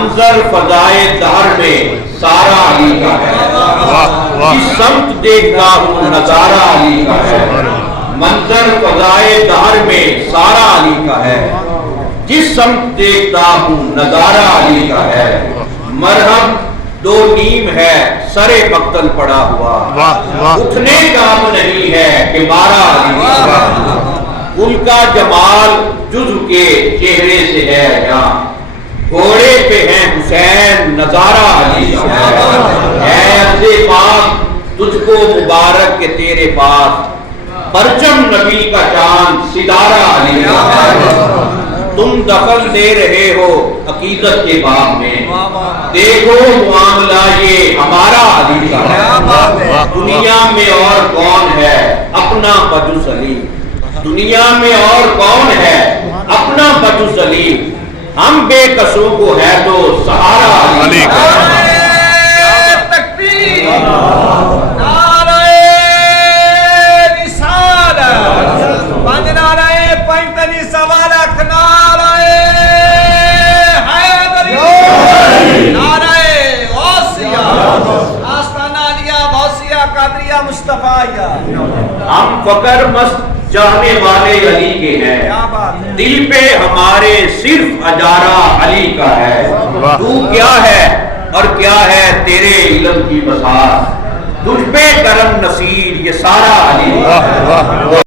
منظر فضائے دہر میں سارا علی کا ہے، جس سمت دیکھتا ہوں نظارہ علی کا ہے، منظر فضائے دہر میں سارا علی کا ہے، جس سمت دیکھتا ہوں نظارہ علی کا ہے، مرہم دو نیم ہے سرے مقتل پڑا ہوا، اٹھنے کا نہیں ہے کہ مارا علی کا ہے، ان کا جمال جزو کے چہرے سے ہے یہاں، گھوڑے پہ ہیں حسین نظارہ علی کا ہے، اے عرض پاک تجھ کو مبارک کہ تیرے پاس پرچم نبی کا چاند ستارہ علی کا ہے، تم دخل دے رہے ہو عقیدت کے باب میں، دیکھو معاملہ یہ ہمارا علی کا ہے، دنیا میں اور کون ہے اپنا بجز علی، دنیا میں اور کون ہے اپنا بجز علی، ہم بے کسوں کو ہے تو سہارا علی کا ہے۔ ہم فقر مست چاہنے والے علی کے ہیں، دل پہ ہمارے صرف اجارہ علی کا ہے، تو کیا ہے اور کیا ہے تیرے علم کی بساط، تجھ پہ کرم نصیر یہ سارا علی کا ہے۔